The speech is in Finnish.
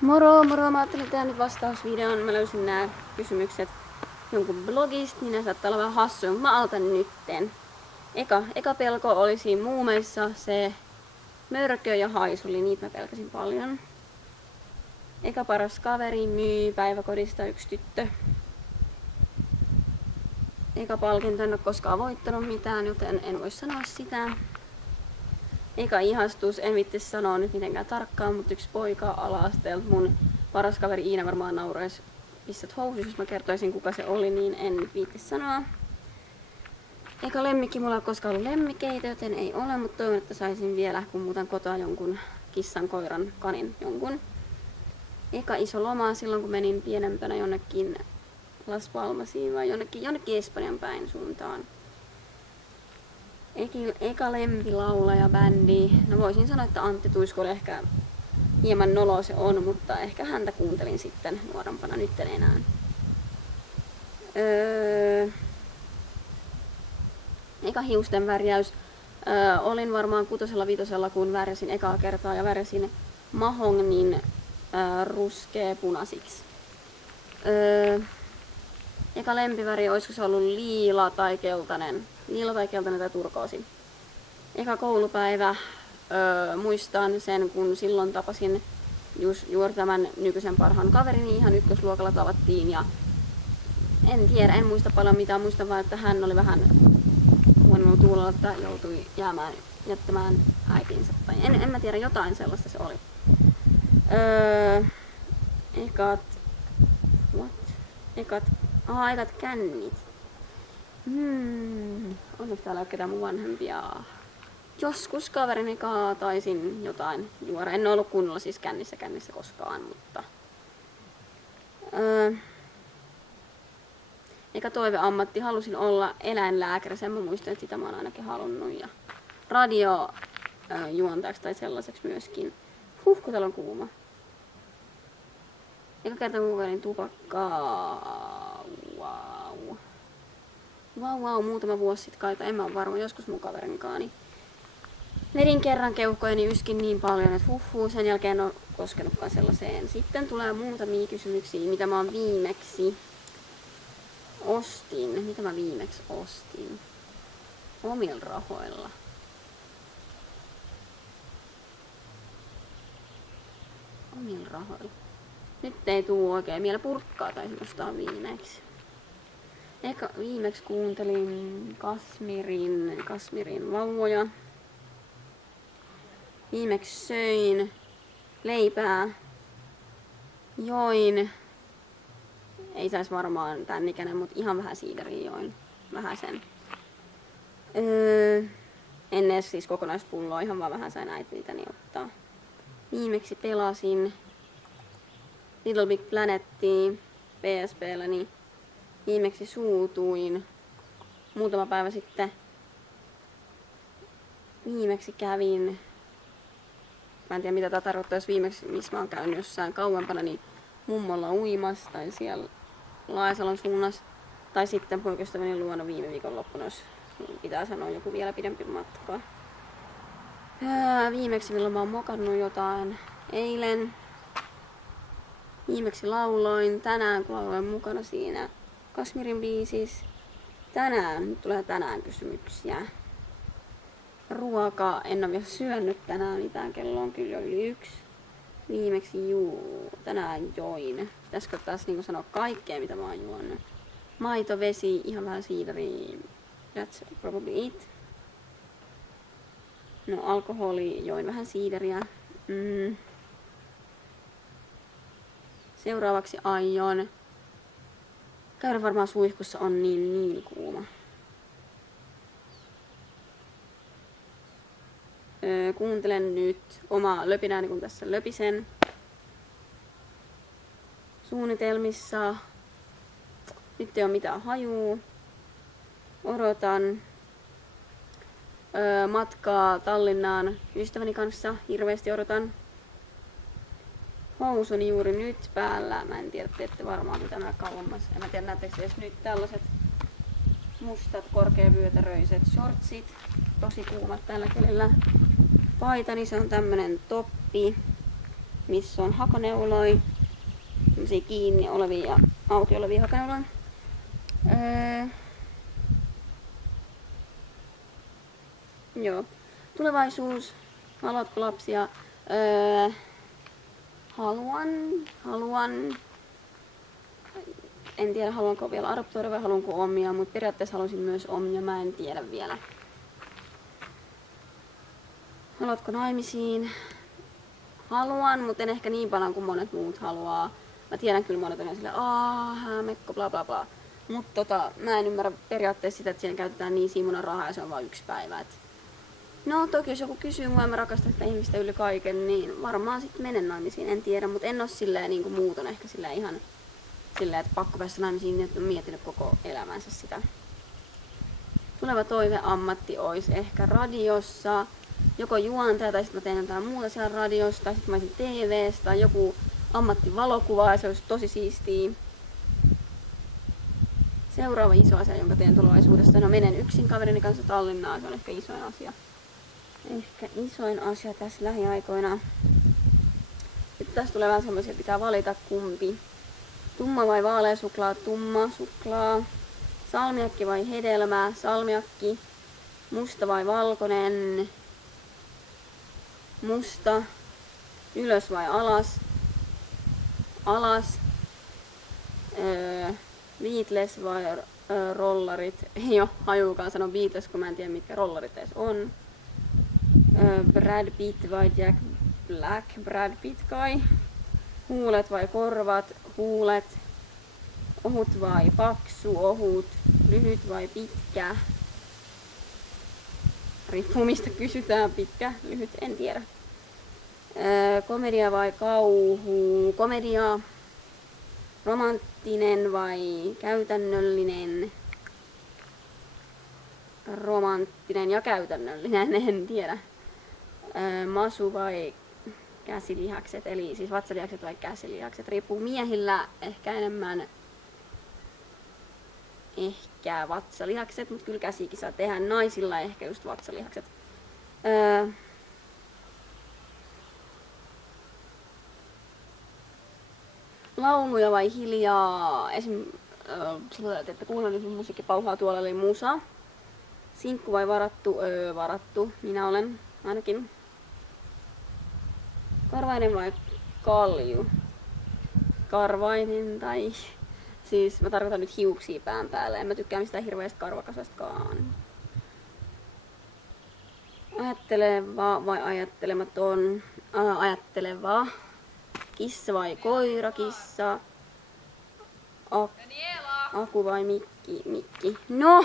Moro, moro! Mä ajattelin tehdä nyt vastausvideon. Mä löysin nämä kysymykset jonkun blogista, niin ne saattaa olla vähän hassuja, mutta mä aloitan nytten. Eka pelko oli siinä muumeissa se mörkö ja haisuli, niitä mä pelkäsin paljon. Eka paras kaveri myy päiväkodista yksi tyttö. Eka palkinto, en ole koskaan voittanut mitään, joten en voi sanoa sitä. Eka ihastus, en viitti sanoa nyt mitenkään tarkkaan, mutta yksi poika ala-asteelta, mun paras kaveri Iina varmaan nauraisi pissat housuissa, jos mä kertoisin kuka se oli, niin en nyt viitti sanoa. Eka lemmikki, mulla ei ole koskaan ollut lemmikeitä, joten ei ole, mutta toivon, että saisin vielä, kun muutan kotoa jonkun kissan, koiran, kanin, jonkun. Eka iso loma silloin, kun menin pienempänä jonnekin Las Palmasiin vai jonnekin Espanjan päin suuntaan. Eka lempilaulaja bändi. No voisin sanoa, että Antti Tuisku oli ehkä hieman nolo se on, mutta ehkä häntä kuuntelin sitten nuorempana, nyt en enää. Eka hiusten värjäys. Olin varmaan 6-5, kun värjäsin ekaa kertaa ja värjäsin mahognin ruskea-punaisiksi. Eka lempiväri, olisiko se ollut liila tai keltainen? Liila tai keltainen tai turkoosi. Eka koulupäivä, muistan sen, kun silloin tapasin juuri tämän nykyisen parhaan kaverini, ihan ykkösluokalla tavattiin ja en tiedä, en muista paljon mitään, muistan vaan, että hän oli vähän huonolla tuulella, että joutui jättämään äitinsä tai en mä tiedä, jotain sellaista se oli. Ekat kännit. Onneksi täällä ei ole ketään mun vanhempia. Joskus kaverini kanssa taisin jotain juoda. En ole ollut kunnolla siis kännissä koskaan, mutta... Eka toiveammatti, halusin olla eläinlääkäri, sen mä muistan, että sitä mä oon ainakin halunnut. Ja radiojuontajaksi tai sellaiseksi myöskin. Kun täällä on kuuma. Eka kerta kun kokeilin tupakkaa. Wow, muutama vuosi sitten kai, en mä ole varma, joskus mun kaverinkaan. Niin vedin kerran keuhkoja, niin yskin niin paljon, että sen jälkeen en ole koskenutkaan sellaiseen. Sitten tulee muutamia kysymyksiä, mitä mä oon viimeksi ostin. Mitä mä viimeksi ostin? Omilla rahoilla. Omilla rahoilla. Nyt ei tuu oikein mieleen, purkkaa tai semmoista viimeksi. Ehkä viimeksi kuuntelin Kasmirin vauvoja. Viimeksi söin leipää. Join. Ei saisi varmaan tän ikäinen, mutta ihan vähän siideriä join. Vähäsen. En edes siis kokonaista pulloa, ihan vaan vähän sain äitinitäni ottaa. Viimeksi pelasin Little Big Planetia PSP:llä, niin viimeksi suutuin muutama päivä sitten. Viimeksi kävin, mä en tiedä mitä tää tarkoittaa, jos viimeksi missä mä oon käynyt jossain kauempana, niin mummolla uimassa tai siellä Laajasalon suunnassa. Tai sitten poikaystäväni luona viime viikonloppuna, jos pitää sanoa joku vielä pidempi matka. Viimeksi milloin mä oon mokannut jotain, eilen. Viimeksi lauloin, tänään kun lauloin mukana siinä Kasmirin biisissä. Nyt tulee tänään kysymyksiä. Ruoka, en ole vielä syönyt tänään mitään, kello on kyllä jo yli 1. Viimeksi tänään join. Pitäisikö taas niin sanoa kaikkea mitä mä oon juonut? Maito, vesi, ihan vähän siideriä. That's probably it. No alkoholi, join vähän siideriä. Seuraavaksi aion käydä varmaan suihkussa, on niin kuuma. Kuuntelen nyt omaa löpinääni, kun tässä löpisen. Suunnitelmissa. Nyt ei ole mitään hajua. Odotan matkaa Tallinnaan ystäväni kanssa. Hirveästi odotan. Housuni juuri nyt päällä. Mä en tiedä, teette varmaan mitä mä kauemmas. En mä tiedä, näettekö edes nyt tällaiset mustat korkeavyötäröiset shortsit. Tosi kuumat tällä kelillä. Paitani, se on tämmönen toppi. missä on hakaneuloja. Tämmösiä kiinni olevia ja auki olevia hakaneuloja. Joo. Tulevaisuus. Haluatko lapsia? Haluan. En tiedä, haluanko vielä adoptoida vai haluanko omia, mutta periaatteessa haluaisin myös omia, mä en tiedä vielä. Haluatko naimisiin? Haluan, mutta en ehkä niin paljon kuin monet muut haluaa. Mä tiedän kyllä monet on silleen, häämekko, bla bla bla. Mutta mä en ymmärrä periaatteessa sitä, että siinä käytetään niin simunan rahaa ja se on vain 1 päivä. No toki jos joku kysyy mua ja mä rakastan sitä ihmistä yli kaiken, niin varmaan sitten menen naimisiin, en tiedä. Mutta en oo silleen niin kuin muut on ehkä silleen ihan silleen, että pakko päästä naimisiin, niin että on miettinyt koko elämänsä sitä. Tuleva toiveammatti olisi ehkä radiossa. Joko juontaja tai sitten mä teen jotain muuta siellä radiosta, tai sitten mä olisin TV:stä tai joku ammattivalokuvaa ja se olisi tosi siistiä. Seuraava iso asia, jonka teen tulevaisuudessa, no menen yksin kaverini kanssa Tallinnaan, se on ehkä isoin asia. Ehkä isoin asia tässä lähiaikoina. Nyt tässä tulee vähän semmoisia, että pitää valita kumpi. Tumma vai vaalea suklaa? Tumma suklaa. Salmiakki vai hedelmä? Salmiakki. Musta vai valkoinen? Musta. Ylös vai alas? Alas. Beatles vai rollarit? Ei oo hajuukaan sanoa Beatles, kun mä en tiedä mitkä rollarit edes on. Brad Pitt vai Jack Black? Brad Pitt kai. Huulet vai korvat? Huulet. Ohut vai paksu? Ohut. Lyhyt vai pitkä? Riippuu mistä kysytään. Pitkä, lyhyt, en tiedä. Komedia vai kauhu? Komedia. Romanttinen vai käytännöllinen? Romanttinen ja käytännöllinen, en tiedä. Masu vai käsilihakset, eli siis vatsalihakset vai käsilihakset. Riippuu miehillä ehkä enemmän ehkä vatsalihakset, mutta kyllä käsikin saa tehdä. Naisilla ehkä just vatsalihakset. Lauluja vai hiljaa? Esim. Että kuunnellut musiikki pauhaa tuolla eli musa. Sinkku vai varattu? Varattu. Minä olen ainakin. Karvainen vai kalju? Karvainen tai... Siis mä tarkoitan nyt hiuksia pään päälle. En mä tykkää mistään hirveästä karvakasastakaan. Ajatteleva vai ajattelematon? Ajatteleva. Kissa vai koira? Kissa. Aku vai mikki? Mikki. No!